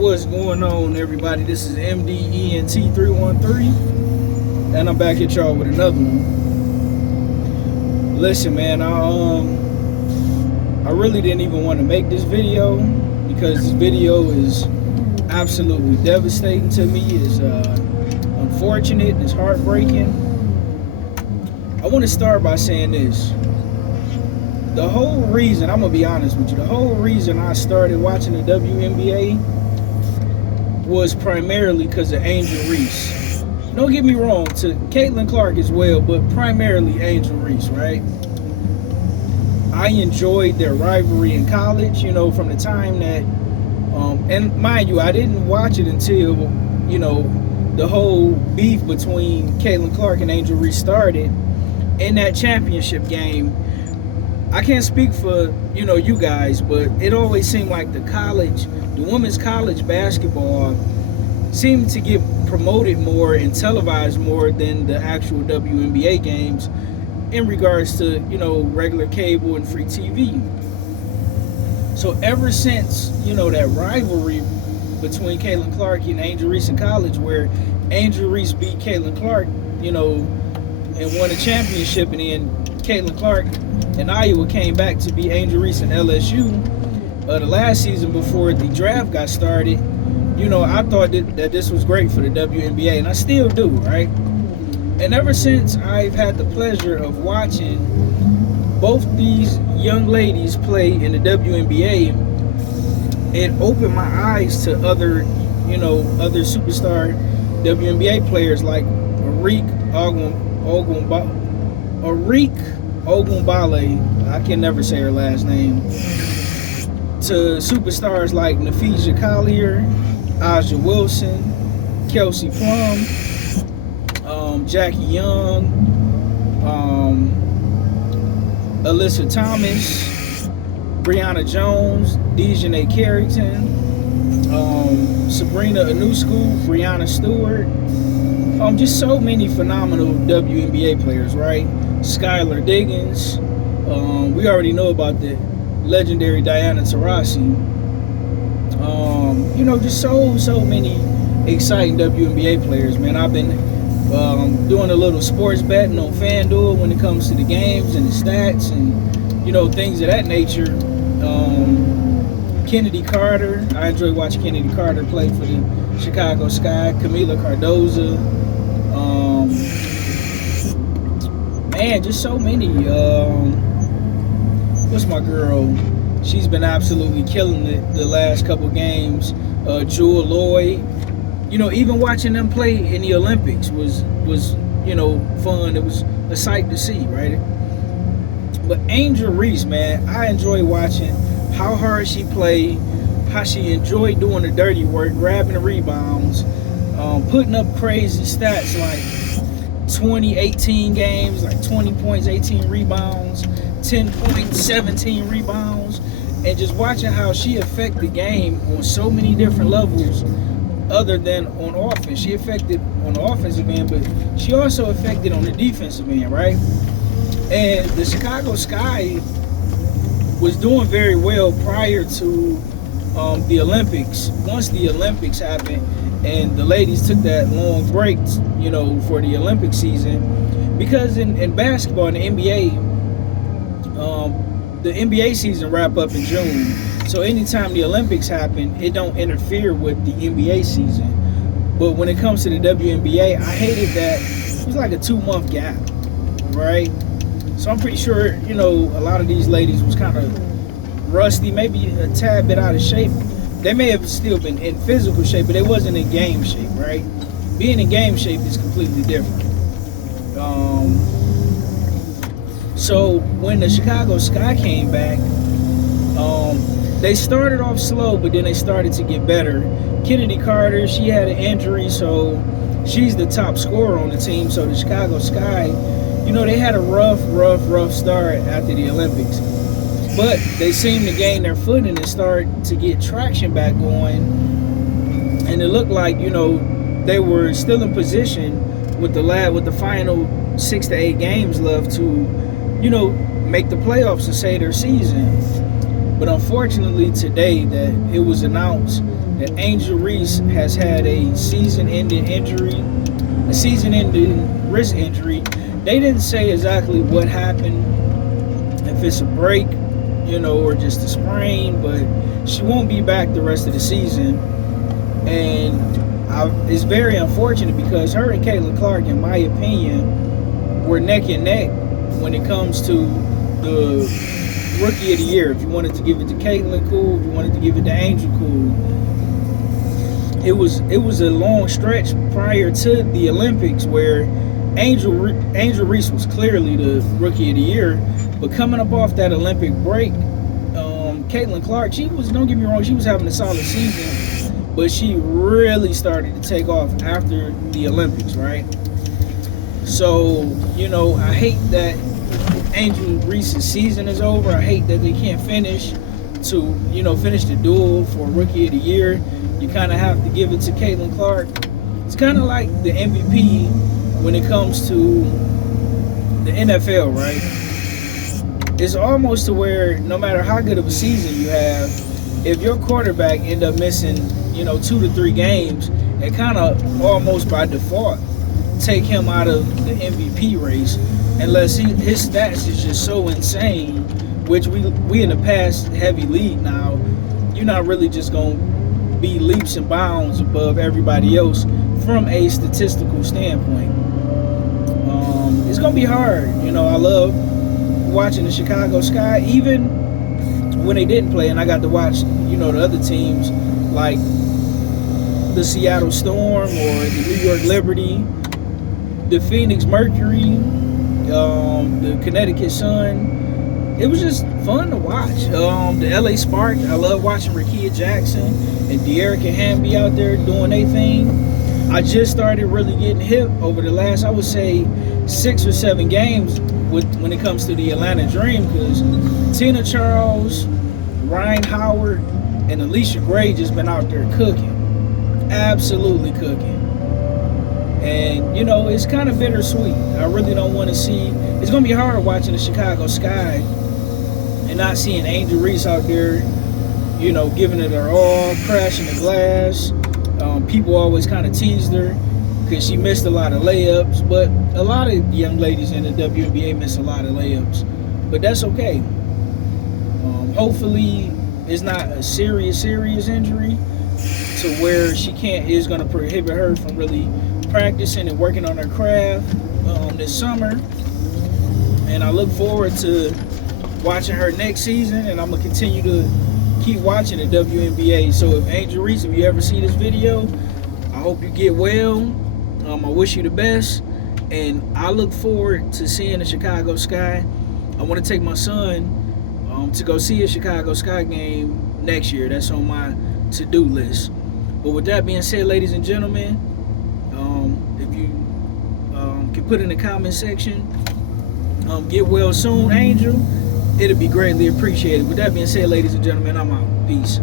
What's going on, everybody? This is MDENT313, and I'm back at y'all with another one. Listen, man, I really didn't even want to make this video because this video is absolutely devastating to me. It's unfortunate. It's heartbreaking. I want to start by saying this. The whole reason, I'm going to be honest with you, the whole reason I started watching the WNBA was primarily because of Angel Reese. Don't get me wrong, to Caitlin Clark as well, but primarily Angel Reese, right? I enjoyed their rivalry in college, from the time that, and mind you, I didn't watch it until, the whole beef between Caitlin Clark and Angel Reese started in that championship game. I can't speak for, you guys, but it always seemed like the women's college basketball seemed to get promoted more and televised more than the actual WNBA games in regards to, regular cable and free TV. So ever since, that rivalry between Caitlin Clark and Angel Reese in college, where Angel Reese beat Caitlin Clark, and won a championship, and then Caitlin Clark and Iowa came back to be Angel Reese and LSU the last season before the draft got started. I thought that this was great for the WNBA, and I still do, right? And ever since I've had the pleasure of watching both these young ladies play in the WNBA, it opened my eyes to other superstar WNBA players like Arik Ogunbale, I can never say her last name, to superstars like Nafisa Collier, Aja Wilson, Kelsey Plum, Jackie Young, Alyssa Thomas, Brianna Jones, Dejanay Carrington, Sabrina Ionescu, Brianna Stewart, just so many phenomenal WNBA players, right? Skylar Diggins, we already know about the legendary Diana Taurasi. Just so many exciting WNBA players, man. I've been doing a little sports betting on FanDuel when it comes to the games and the stats and things of that nature. Kennedy Carter, I enjoy watching Kennedy Carter play for the Chicago Sky. Camila Cardoza, man, just so many. What's my girl? She's been absolutely killing it the last couple games. Jewel Lloyd. Even watching them play in the Olympics was fun. It was a sight to see, right? But Angel Reese, man, I enjoy watching how hard she played, how she enjoyed doing the dirty work, grabbing the rebounds, putting up crazy stats like 18 games, like 20 points, 18 rebounds, 10 points, 17 rebounds, and just watching how she affected the game on so many different levels other than on offense. She affected on the offensive end, but she also affected on the defensive end, right? And the Chicago Sky was doing very well prior to the Olympics. Once the Olympics happened and the ladies took that long break, for the Olympic season, because in basketball, in the NBA season wrap up in June. So anytime the Olympics happen, it don't interfere with the NBA season. But when it comes to the WNBA, I hated that it was like a 2-month gap, right? So I'm pretty sure, a lot of these ladies was kind of rusty, maybe a tad bit out of shape. They may have still been in physical shape, but they wasn't in game shape, right? Being in game shape is completely different. So when the Chicago Sky came back, they started off slow, but then they started to get better. Kennedy Carter, she had an injury, so she's the top scorer on the team. So the Chicago Sky, they had a rough start after the Olympics. But they seemed to gain their footing and start to get traction back going. And it looked like, they were still in position with the final 6 to 8 games left to, make the playoffs to save their season. But unfortunately today that it was announced that Angel Reese has had a season-ending injury, a season-ending wrist injury. They didn't say exactly what happened, if it's a break, or just a sprain, but she won't be back the rest of the season. And it's very unfortunate because her and Caitlin Clark, in my opinion, were neck and neck when it comes to the Rookie of the Year. If you wanted to give it to Caitlin, cool. If you wanted to give it to Angel, cool. It was a long stretch prior to the Olympics where Angel Reese was clearly the Rookie of the Year, but coming up off that Olympic break, Caitlin Clark, don't get me wrong, she was having a solid season, but she really started to take off after the Olympics, right? So, I hate that Angel Reese's season is over. I hate that they can't finish the duel for Rookie of the Year. You kind of have to give it to Caitlin Clark. It's kind of like the MVP when it comes to the NFL, right? It's almost to where no matter how good of a season you have, if your quarterback end up missing, 2 to 3 games, it kind of almost by default take him out of the MVP race, unless his stats is just so insane, which we in the past heavy league now, you're not really just going to be leaps and bounds above everybody else from a statistical standpoint. It's going to be hard. I love watching the Chicago Sky, even when they didn't play, and I got to watch, the other teams like the Seattle Storm or the New York Liberty, the Phoenix Mercury, the Connecticut Sun. It was just fun to watch. The LA Spark, I love watching Rakia Jackson and De'Erica Hamby out there doing their thing. I just started really getting hip over the last, I would say, 6 or 7 games when it comes to the Atlanta Dream, because Tina Charles, Ryan Howard, and Alicia Gray just been out there cooking. Absolutely cooking. And, it's kind of bittersweet. I really don't want to see... It's going to be hard watching the Chicago Sky and not seeing Angel Reese out there, giving it her all, crashing the glass. People always kind of teased her because she missed a lot of layups. But a lot of young ladies in the WNBA miss a lot of layups. But that's okay. Hopefully, it's not a serious injury to where is going to prohibit her from really practicing and working on her craft this summer. And I look forward to watching her next season, and I'm going to continue to keep watching the WNBA. So if Angel Reese, if you ever see this video, I hope you get well. I wish you the best, and I look forward to seeing the Chicago Sky. I want to take my son to go see a Chicago Sky game next year. That's on my to-do list. But with that being said, ladies and gentlemen, if you can put in the comment section, get well soon, Angel. It'll be greatly appreciated. With that being said, ladies and gentlemen, I'm out. Peace.